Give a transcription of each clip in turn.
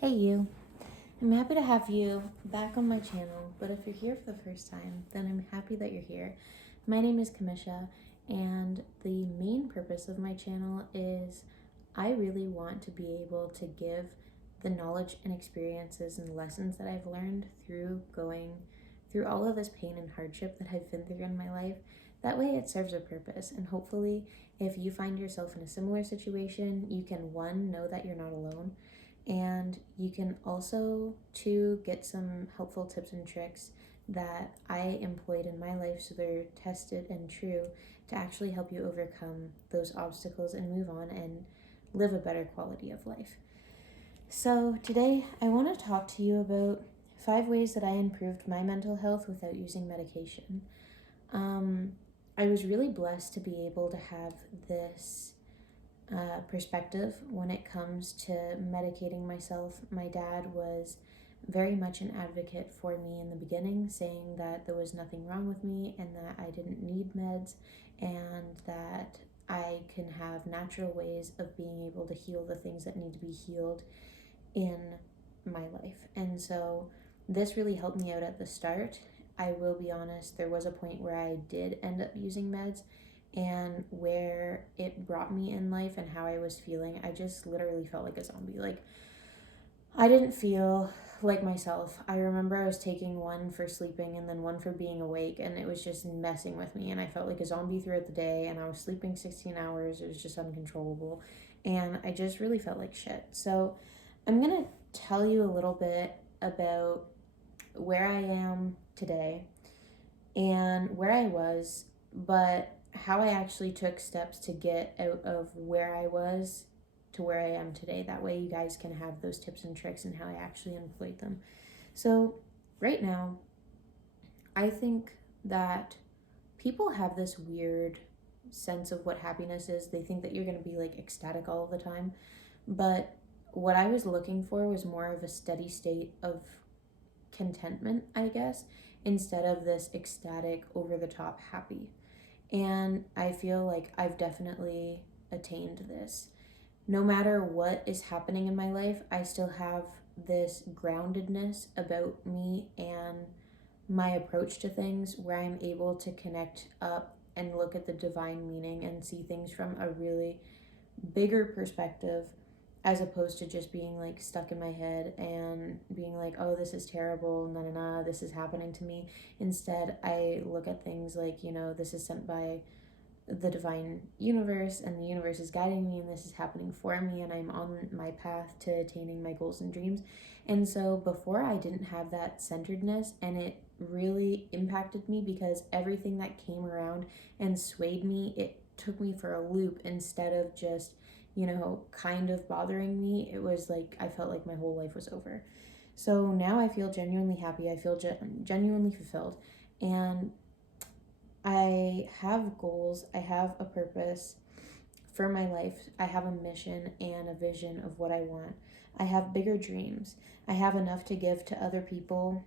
Hey you, I'm happy to have you back on my channel, but if you're here for the first time, then I'm happy that you're here. My name is Kamisha, and the main purpose of my channel is I really want to be able to give the knowledge and experiences and lessons that I've learned through going through all of this pain and hardship that I've been through in my life. That way it serves a purpose, and hopefully if you find yourself in a similar situation, you can one, know that you're not alone, and you can also to get some helpful tips and tricks that I employed in my life, so they're tested and true, to actually help you overcome those obstacles and move on and live a better quality of life. So today I want to talk to you about 5 ways that I improved my mental health without using medication. I was really blessed to be able to have this perspective when it comes to medicating myself. My dad was very much an advocate for me in the beginning, saying that there was nothing wrong with me and that I didn't need meds and that I can have natural ways of being able to heal the things that need to be healed in my life. And so this really helped me out at the start. I will be honest, there was a point where I did end up using meds, and where it brought me in life and how I was feeling, I just literally felt like a zombie. Like, I didn't feel like myself. I remember I was taking one for sleeping and then one for being awake, and it was just messing with me, and I felt like a zombie throughout the day, and I was sleeping 16 hours. It was just uncontrollable, and I just really felt like shit. So I'm gonna tell you a little bit about where I am today and where I was, but how I actually took steps to get out of where I was to where I am today. That way you guys can have those tips and tricks and how I actually employed them. So right now, I think that people have this weird sense of what happiness is. They think that you're going to be like ecstatic all the time, but what I was looking for was more of a steady state of contentment, I guess, instead of this ecstatic, over the top happy. And I feel like I've definitely attained this. No matter what is happening in my life, I still have this groundedness about me and my approach to things, where I'm able to connect up and look at the divine meaning and see things from a really bigger perspective, as opposed to just being like stuck in my head and being like, oh, this is terrible, this is happening to me. Instead, I look at things like, this is sent by the divine universe, and the universe is guiding me, and this is happening for me, and I'm on my path to attaining my goals and dreams. And so before, I didn't have that centeredness, and it really impacted me because everything that came around and swayed me, it took me for a loop instead of just kind of bothering me. It was like I felt like my whole life was over. So now I feel genuinely happy. I feel genuinely fulfilled. And I have goals. I have a purpose for my life. I have a mission and a vision of what I want. I have bigger dreams. I have enough to give to other people.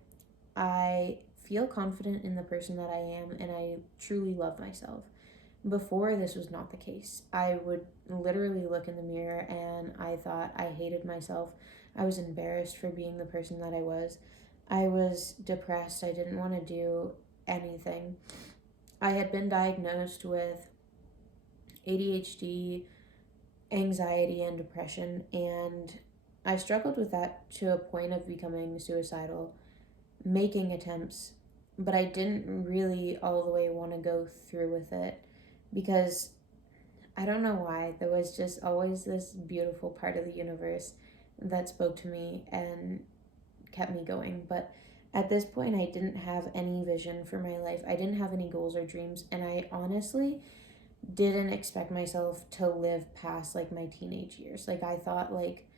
I feel confident in the person that I am, and I truly love myself. Before, this was not the case. I would literally look in the mirror and I thought I hated myself. I was embarrassed for being the person that I was. I was depressed. I didn't want to do anything. I had been diagnosed with ADHD, anxiety, and depression, and I struggled with that to a point of becoming suicidal, making attempts, but I didn't really all the way want to go through with it because I don't know why. There was just always this beautiful part of the universe that spoke to me and kept me going. But at this point, I didn't have any vision for my life. I didn't have any goals or dreams, and I honestly didn't expect myself to live past like my teenage years. Like, I thought like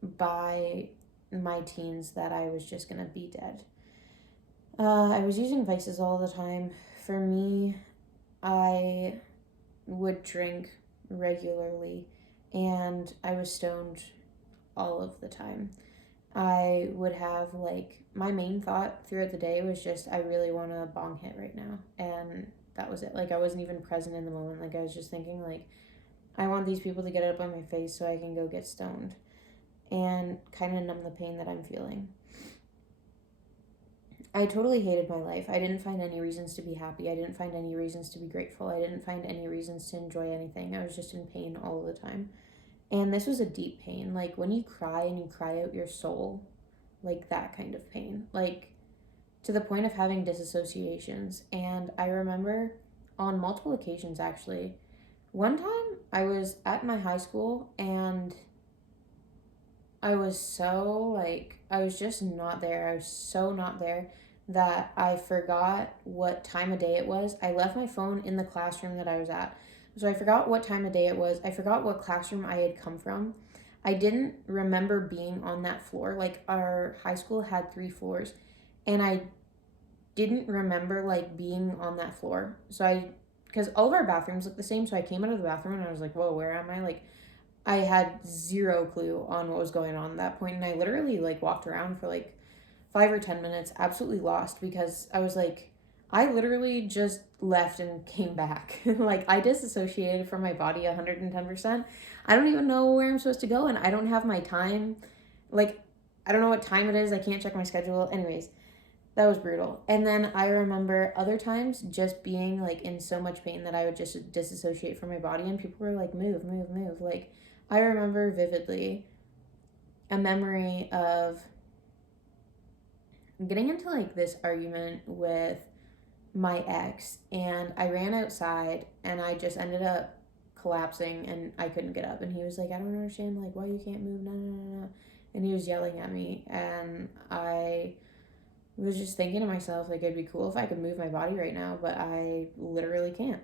by my teens that I was just gonna be dead. I was using vices all the time. For me, I would drink regularly, and I was stoned all of the time. I would have like my main thought throughout the day was just, I really want a bong hit right now, and that was it. Like, I wasn't even present in the moment. Like, I was just thinking like, I want these people to get up on my face so I can go get stoned. And and kind of numb the pain that I'm feeling. I totally hated my life. I didn't find any reasons to be happy. I didn't find any reasons to be grateful. I didn't find any reasons to enjoy anything. I was just in pain all the time. And this was a deep pain. Like when you cry and you cry out your soul, like that kind of pain. Like to the point of having disassociations. And I remember on multiple occasions actually, one time I was at my high school and I was so like, I was just not there. I was so not there that I forgot what time of day it was. I left my phone in the classroom that I was at. So I forgot what time of day it was. I forgot what classroom I had come from. I didn't remember being on that floor. Like our high school had 3 floors and I didn't remember like being on that floor. Because all of our bathrooms look the same. So I came out of the bathroom and I was like, whoa, where am I? Like I had zero clue on what was going on at that point, and I literally like walked around for like 5 or 10 minutes, absolutely lost because I was like, I literally just left and came back. Like I disassociated from my body 110%. I don't even know where I'm supposed to go, and I don't have my time. Like I don't know what time it is. I can't check my schedule. Anyways, that was brutal. And then I remember other times just being like in so much pain that I would just disassociate from my body, and people were like, move, move, move. Like I remember vividly a memory of getting into like this argument with my ex, and I ran outside and I just ended up collapsing and I couldn't get up, and he was like, I don't understand like why you can't move, no, no, no, no. And he was yelling at me, and I was just thinking to myself like it'd be cool if I could move my body right now, but I literally can't.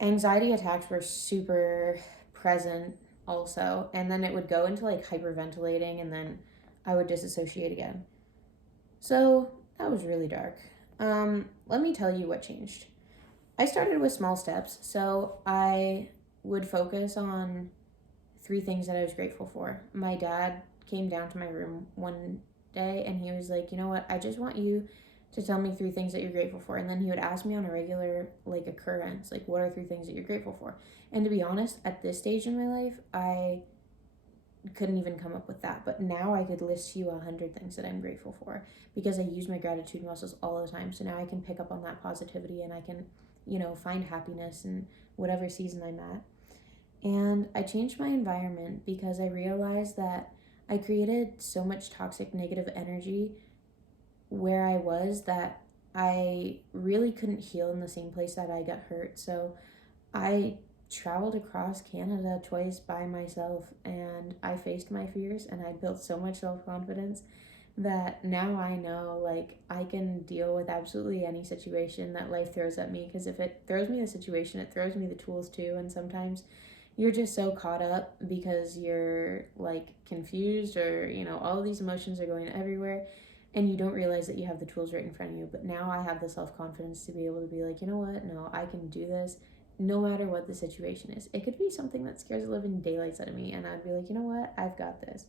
Anxiety attacks were super present also, and then it would go into like hyperventilating, and then I would disassociate again. So that was really dark. Let me tell you what changed. I started with small steps, so I would focus on 3 things that I was grateful for. My dad came down to my room one day and he was like, you know what, I just want you to tell me 3 things that you're grateful for. And then he would ask me on a regular like occurrence, like, what are 3 things that you're grateful for? And to be honest, at this stage in my life, I couldn't even come up with that. But now I could list you 100 things that I'm grateful for because I use my gratitude muscles all the time. So now I can pick up on that positivity and I can, find happiness in whatever season I'm at. And I changed my environment because I realized that I created so much toxic negative energy where I was that I really couldn't heal in the same place that I got hurt. So I traveled across Canada twice by myself and I faced my fears and I built so much self-confidence that now I know like I can deal with absolutely any situation that life throws at me, because if it throws me the situation, it throws me the tools too. And sometimes you're just so caught up because you're like confused or all of these emotions are going everywhere and you don't realize that you have the tools right in front of you. But now I have the self-confidence to be able to be like, you know what, no, I can do this no matter what the situation is. It could be something that scares the living daylights out of me and I'd be like, you know what, I've got this.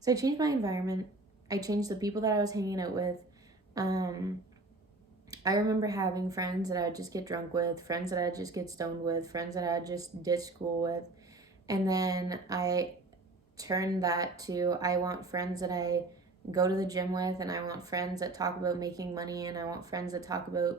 So I changed my environment. I changed the people that I was hanging out with. I remember having friends that I would just get drunk with, friends that I'd just get stoned with, friends that I'd just ditch school with. And then I turned that to I want friends that I go to the gym with, and I want friends that talk about making money, and I want friends that talk about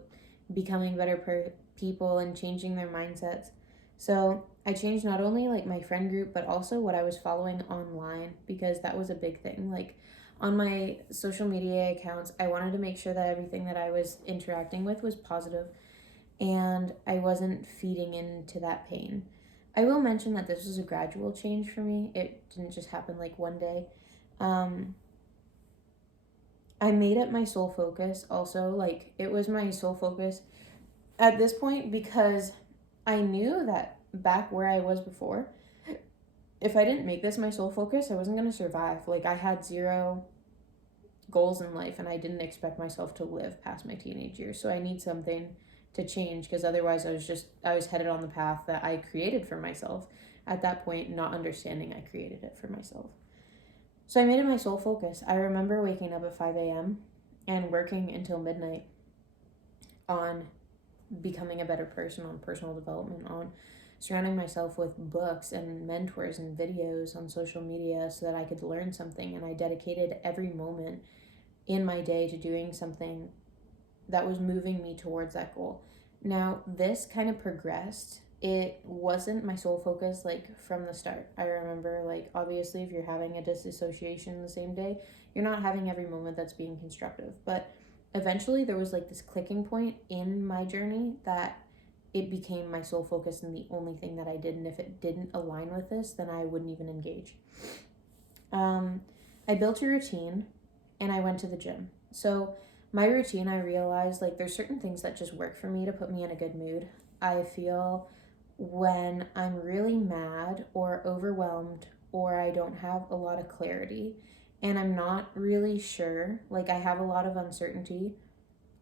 becoming better people and changing their mindsets. So I changed not only like my friend group, but also what I was following online, because that was a big thing. Like on my social media accounts, I wanted to make sure that everything that I was interacting with was positive and I wasn't feeding into that pain. I will mention that this was a gradual change for me. It didn't just happen like one day. I made it my sole focus also. Like it was my sole focus at this point because I knew that back where I was before, if I didn't make this my sole focus, I wasn't going to survive. Like I had 0 goals in life and I didn't expect myself to live past my teenage years. So I need something to change, because otherwise I was headed on the path that I created for myself at that point, not understanding I created it for myself. So I made it my sole focus. I remember waking up at 5 a.m. and working until midnight on becoming a better person, on personal development, on surrounding myself with books and mentors and videos on social media so that I could learn something. And I dedicated every moment in my day to doing something that was moving me towards that goal. Now, this kind of progressed. It wasn't my sole focus like from the start. I remember, like, obviously, if you're having a disassociation the same day, you're not having every moment that's being constructive. But eventually, there was like this clicking point in my journey that it became my sole focus and the only thing that I did. And if it didn't align with this, then I wouldn't even engage. I built a routine and I went to the gym. So, my routine, I realized like there's certain things that just work for me to put me in a good mood. I feel when I'm really mad or overwhelmed or I don't have a lot of clarity and I'm not really sure, like I have a lot of uncertainty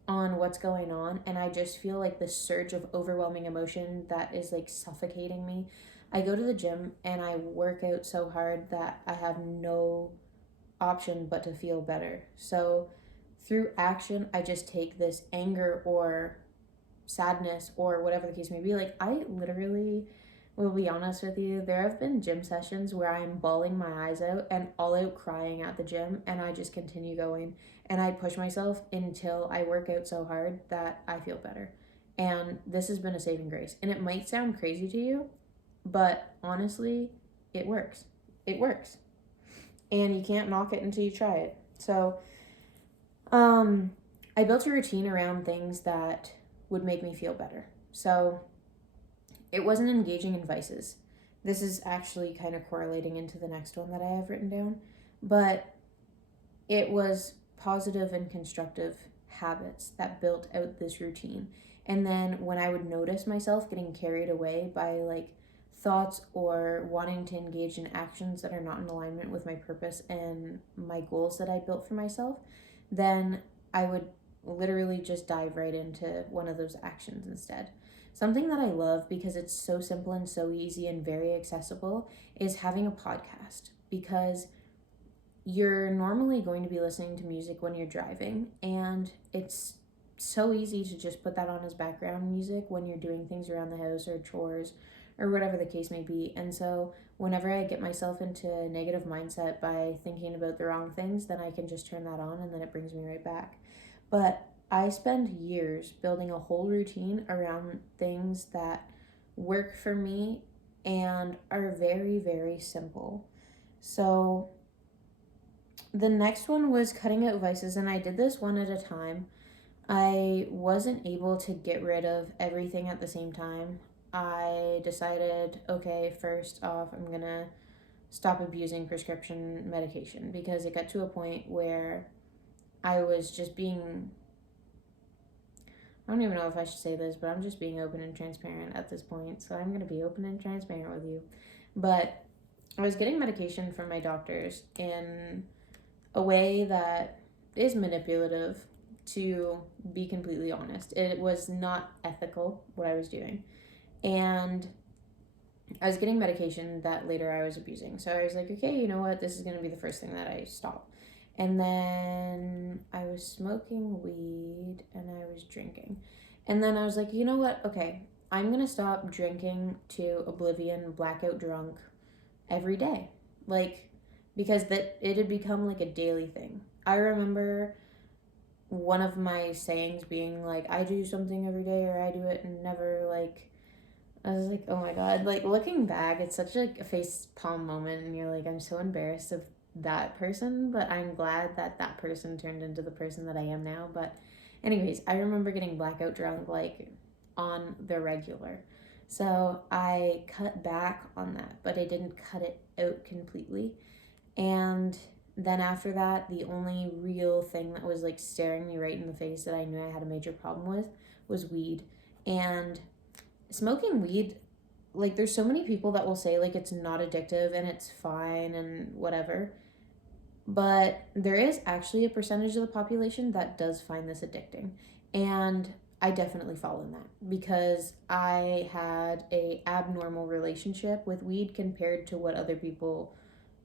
on what's going on and I just feel like this surge of overwhelming emotion that is like suffocating me. I go to the gym and I work out so hard that I have no option but to feel better. So through action, I just take this anger or sadness or whatever the case may be. Like, I literally will be honest with you, there have been gym sessions where I'm bawling my eyes out and all out crying at the gym, and I just continue going. And I push myself until I work out so hard that I feel better. And this has been a saving grace. And it might sound crazy to you, but honestly, it works. It works. And you can't knock it until you try it. So, I built a routine around things that would make me feel better. So it wasn't engaging in vices. This is actually kind of correlating into the next one that I have written down, but it was positive and constructive habits that built out this routine. And then when I would notice myself getting carried away by like thoughts or wanting to engage in actions that are not in alignment with my purpose and my goals that I built for myself, then I would literally just dive right into one of those actions instead. Something that I love because it's so simple and so easy and very accessible is having a podcast, because you're normally going to be listening to music when you're driving, and it's so easy to just put that on as background music when you're doing things around the house or chores or whatever the case may be. And so whenever I get myself into a negative mindset by thinking about the wrong things, then I can just turn that on and then it brings me right back. But I spend years building a whole routine around things that work for me and are very, very simple. So the next one was cutting out vices, and I did this one at a time. I wasn't able to get rid of everything at the same time. I decided, okay, first off, I'm gonna stop abusing prescription medication, because it got to a point where I was just being, I don't even know if I should say this, but I'm just being open and transparent at this point. So I'm going to be open and transparent with you. But I was getting medication from my doctors in a way that is manipulative, to be completely honest. It was not ethical what I was doing. And I was getting medication that later I was abusing. So I was like, okay, you know what? This is going to be the first thing that I stop. And then I was smoking weed and I was drinking. And then I was like, you know what? Okay, I'm going to stop drinking to oblivion, blackout drunk every day. Like, because that it had become like a daily thing. I remember one of my sayings being like, I do something every day, or I do it and never, like, I was like, oh my God. Like, looking back, it's such like a face palm moment, and you're like, I'm so embarrassed of that person, but I'm glad that that person turned into the person that I am now. But anyways, I remember getting blackout drunk like on the regular. So I cut back on that, but I didn't cut it out completely. And then after that, the only real thing that was like staring me right in the face that I knew I had a major problem with was weed. And smoking weed, like, there's so many people that will say like it's not addictive and it's fine and whatever, but there is actually a percentage of the population that does find this addicting. And I definitely fall in that, because I had a abnormal relationship with weed compared to what other people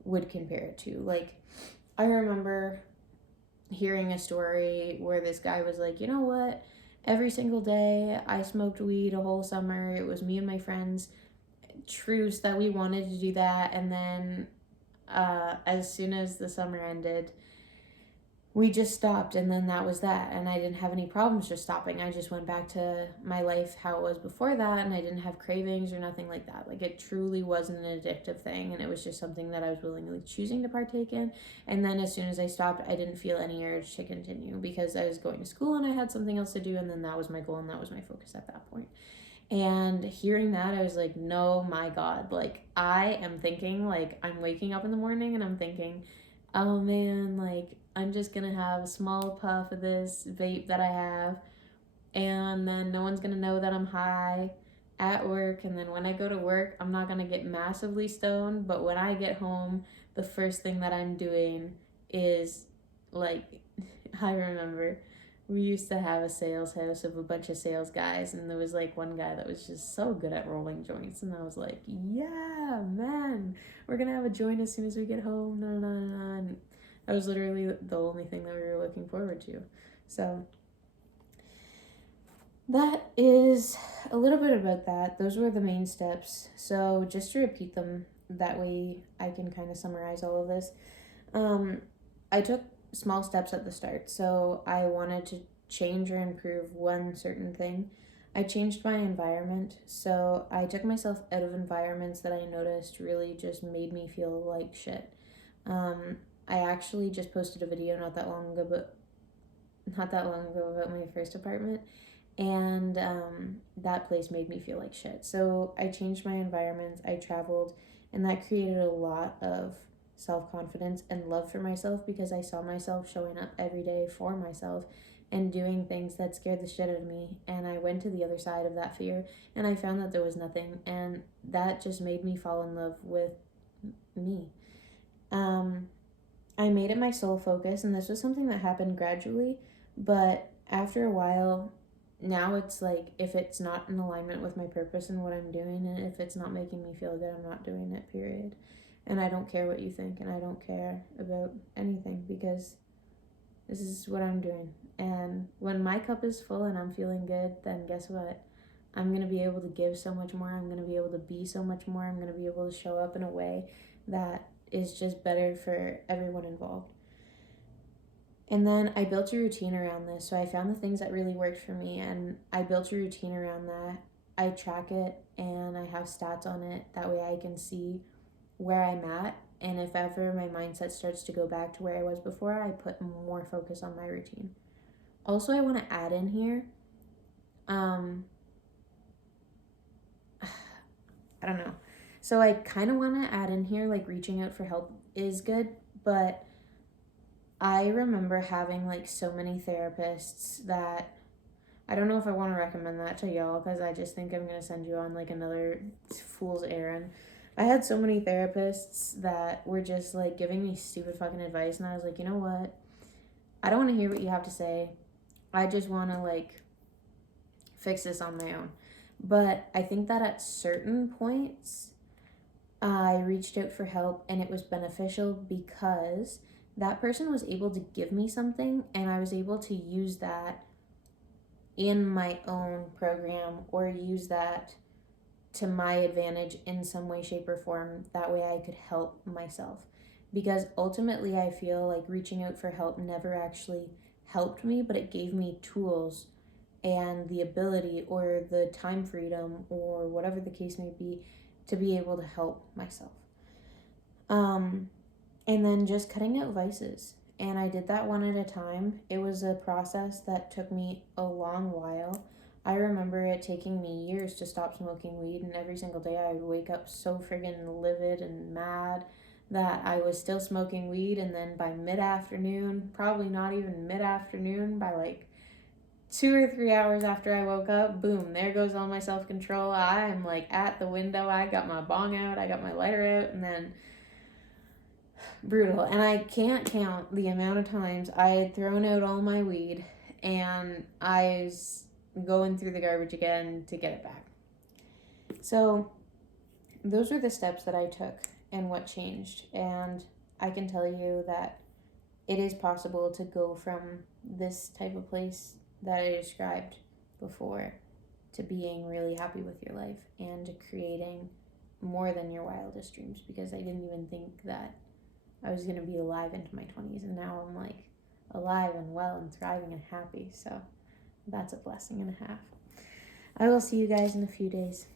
would compare it to. Like, I remember hearing a story where this guy was like, you know what? Every single day I smoked weed a whole summer. It was me and my friends. truce that we wanted to do that, and then as soon as the summer ended, we just stopped, and then that was that. And I didn't have any problems just stopping. I just went back to my life how it was before that, and I didn't have cravings or nothing like that. Like, it truly wasn't an addictive thing, and it was just something that I was willingly choosing to partake in. And then as soon as I stopped, I didn't feel any urge to continue because I was going to school and I had something else to do, and then that was my goal and that was my focus at that point. And hearing that, I was like, no, my God. Like, I am thinking, like, I'm waking up in the morning and I'm thinking, oh man, like, I'm just gonna have a small puff of this vape that I have, and then no one's gonna know that I'm high at work. And then when I go to work, I'm not gonna get massively stoned, but when I get home, the first thing that I'm doing is, like, I remember we used to have a sales house of a bunch of sales guys, and there was like one guy that was just so good at rolling joints, and I was like, yeah, man, we're gonna have a joint as soon as we get home. No, no, no, no. And that was literally the only thing that we were looking forward to. So that is a little bit about that. Those were the main steps. So just to repeat them, that way I can kind of summarize all of this. I took small steps at the start. So I wanted to change or improve one certain thing. I changed my environment. So I took myself out of environments that I noticed really just made me feel like shit. I actually just posted a video not that long ago about my first apartment, and that place made me feel like shit. So I changed my environments, I traveled, and that created a lot of self-confidence and love for myself because I saw myself showing up every day for myself and doing things that scared the shit out of me. And I went to the other side of that fear and I found that there was nothing, and that just made me fall in love with me. I made it my sole focus, and this was something that happened gradually, but after a while, now it's like, if it's not in alignment with my purpose and what I'm doing, and if it's not making me feel good, I'm not doing it, period. And I don't care what you think, and I don't care about anything because this is what I'm doing. And when my cup is full and I'm feeling good, then guess what? I'm going to be able to give so much more. I'm going to be able to be so much more. I'm going to be able to show up in a way that is just better for everyone involved. And then I built a routine around this. So I found the things that really worked for me, and I built a routine around that. I track it and I have stats on it. That way I can see where I'm at. And if ever my mindset starts to go back to where I was before, I put more focus on my routine. Also, I want to add in here, I don't know. So I kind of want to add in here, like, reaching out for help is good, but I remember having like so many therapists that I don't know if I want to recommend that to y'all, because I just think I'm going to send you on like another fool's errand. I had so many therapists that were just like giving me stupid fucking advice, and I was like, you know what? I don't want to hear what you have to say. I just want to like fix this on my own. But I think that at certain points, I reached out for help and it was beneficial because that person was able to give me something, and I was able to use that in my own program or use that to my advantage in some way, shape, or form. That way I could help myself. Because ultimately, I feel like reaching out for help never actually helped me, but it gave me tools and the ability or the time freedom or whatever the case may be to be able to help myself. And then just cutting out vices. And I did that one at a time. It was a process that took me a long while. I remember it taking me years to stop smoking weed, and every single day I would wake up so friggin' livid and mad that I was still smoking weed, and then by mid-afternoon, probably not even mid-afternoon, by like 2 or 3 hours after I woke up, boom, there goes all my self-control. I'm like at the window, I got my bong out, I got my lighter out, and then brutal. And I can't count the amount of times I had thrown out all my weed and I was going through the garbage again to get it back. So those were the steps that I took and what changed. And I can tell you that it is possible to go from this type of place that I described before to being really happy with your life and to creating more than your wildest dreams, because I didn't even think that I was going to be alive into my 20s, and now I'm like alive and well and thriving and happy. So that's a blessing and a half. I will see you guys in a few days.